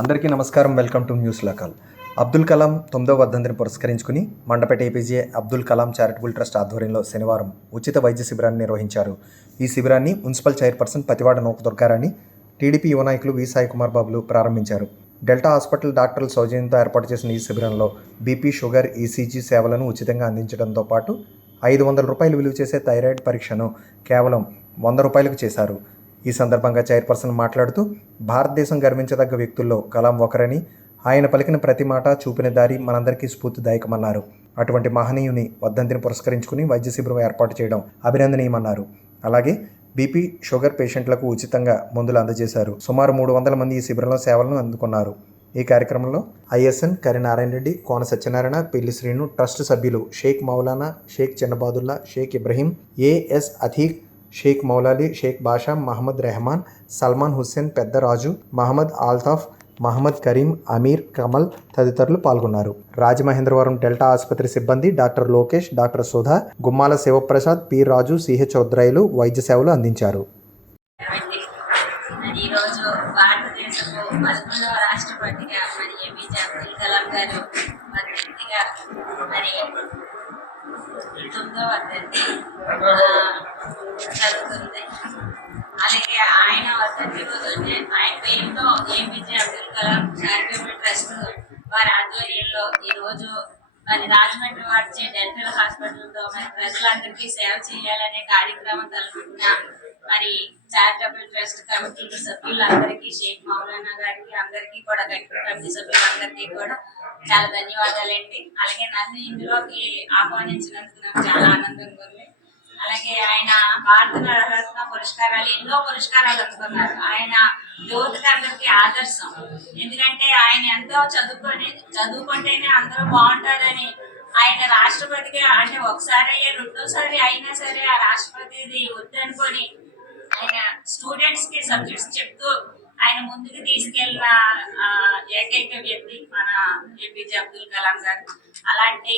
అందరికీ నమస్కారం. Welcome to news local. Abdul Kalam తొమ్మిదో వర్ధంతిని పురస్కరించుకుని Mandapeta APJ Abdul Kalam charitable trust ఆధ్వర్యంలో శనివారం ఉచిత వైద్య శిబిరాన్ని నిర్వహించారు. ఈ శిబిరాన్ని మున్సిపల్ చైర్పర్సన్ పతివాడ నూక దుర్గారాన్ని టీడీపీ యువ నాయకులు వి. సాయి కుమార్ బాబులు ప్రారంభించారు. డెల్టా హాస్పిటల్ డాక్టర్ల సౌజన్యంతో ఏర్పాటు చేసిన ఈ శిబిరంలో బీపీ షుగర్ ఈసీజీ సేవలను ఉచితంగా అందించడంతో పాటు ఐదు వందల రూపాయలు విలువ చేసే థైరాయిడ్ పరీక్షను కేవలం వంద రూపాయలకు చేశారు. ఈ సందర్భంగా చైర్పర్సన్ మాట్లాడుతూ భారతదేశం గర్వించదగ్గ వ్యక్తుల్లో కలాం ఒకరని ఆయన పలికిన ప్రతి మాట చూపిన దారి మనందరికీ స్ఫూర్తిదాయకమన్నారు. అటువంటి మహనీయుని వర్ధంతిని పురస్కరించుకుని వైద్య శిబిరం ఏర్పాటు చేయడం అభినందనీయమన్నారు. అలాగే బీపీ షుగర్ పేషెంట్లకు ఉచితంగా మందులు అందజేశారు. సుమారు మూడు వందల మంది ఈ శిబిరంలో సేవలను అందుకున్నారు. ఈ కార్యక్రమంలో ఐఎస్ఎన్ కరినారాయణ రెడ్డి కోన సత్యనారాయణ పిల్లి శ్రీను ట్రస్ట్ సభ్యులు షేక్ మౌలానా షేక్ చిన్నబాదుల్లా షేక్ ఇబ్రహీం ఏఎస్ అథీక్ షేక్ మౌలాలి షేక్ బాషా మహమ్మద్ రెహమాన్ సల్మాన్ హుస్సేన్ పెద్దరాజు మహమ్మద్ ఆల్తాఫ్ మహమ్మద్ కరీం అమీర్ కమల్ తదితరులు పాల్గొన్నారు. రాజమహేంద్రవరం డెల్టా ఆసుపత్రి సిబ్బంది doctor Lokesh doctor Sudha Gummala Sivaprasad P Raju CH Chowdrayilu వైద్య సేవలు అందించారు. ఈరోజు భారతదేశపు రాష్ట్రపతిగా మరి కలాం గారు మరి మరి తొమ్మిదవ వర్ధంతి ఆ, జరుగుతుంది అలాగే ఆయన వర్ధంతి రోజునే ఆయన పేరుతో APJ Abdul Kalam charitable trust వారి ఆధ్వర్యంలో ఈరోజు మరి రాజమండ్రి వాడిచే డెంటల్ హాస్పిటల్తో మరి ప్రజలందరికీ సేవ చేయాలనే కార్యక్రమం తలపెట్టిన మరి చారిటబుల్ ట్రస్ట్ కమిటీ సభ్యులందరికీ షేక్ మౌలానా గారికి అందరికీ కూడా కమిటీ సభ్యులందరికీ కూడా చాలా ధన్యవాదాలండి. అలాగే నన్ను ఇందులోకి ఆహ్వానించినందుకు నాకు చాలా ఆనందంగా ఉంది. అలాగే ఆయన భారత రత్న పురస్కారాలు ఎన్నో పురస్కారాలు అందుకున్నారు. ఆయన యువతకు అందరికీ ఆదర్శం. ఎందుకంటే ఆయన ఎంతో చదువుకొని చదువుకుంటేనే అందరూ బాగుంటారని ఆయన రాష్ట్రపతిగా అంటే ఒకసారి అయ్యే రెండోసారి అయినా సరే ఆ రాష్ట్రపతిది వద్దనుకొని ఆయన స్టూడెంట్స్కి సబ్జెక్ట్స్ చెప్తూ ఆయన ముందుకు తీసుకెళ్ళిన ఏకైక వ్యక్తి మన ఏపీజే అబ్దుల్ కలాం గారు. అలాంటి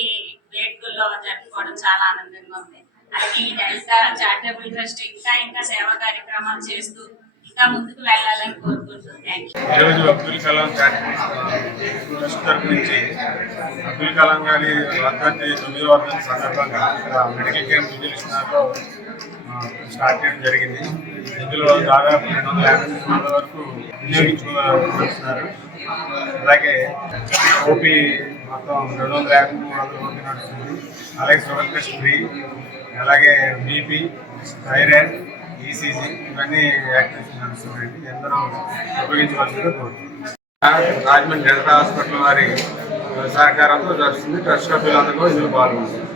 వేడుకల్లో జరుపుకోవడం చాలా ఆనందంగా ఉంది. అలాగే ఈ డెల్టా చారిటబుల్ ట్రస్ట్ ఇంకా ఇంకా సేవా కార్యక్రమాలు చేస్తూ ఇంకా ముందుకు వెళ్ళాలని కోరుకుంటూ థ్యాంక్ యూ ఈరోజు అబ్దుల్ కలాం ట్రస్ట్ తరపు నుంచి అబ్దుల్ కలాం గారి వర్ధంతి తొమ్మిదో వర్ధంతి సందర్భంగా మెడికల్ క్యాంప్ విజయకృష్ణలో స్టార్ట్ చేయడం జరిగింది. ఇందులో దాదాపు రెండు వందల యాభై సినిమాల వరకు వినియోగించుకుంటున్నారు అలాగే ఓపీ మొత్తం రెండు వందల యాభై మూడు వందల మంది నడుస్తుంది అలాగే షుగర్ టెస్ట్ ఫ్రీ అలాగే బీపీ థైరాయిడ్ ఈసీజీ ఇవన్నీ యాక్టివేషన్ నడుస్తున్నాయండి. ఎందరో ఉపయోగించవలసిందిగా కోరుతున్నాను రాజమండ్రి జనతా హాస్పిటల్ వారి సహకారంతో జరుగుతుంది. ట్రస్ట్ సభ్యులందరూ ఇందులో పాల్గొంటున్నారు.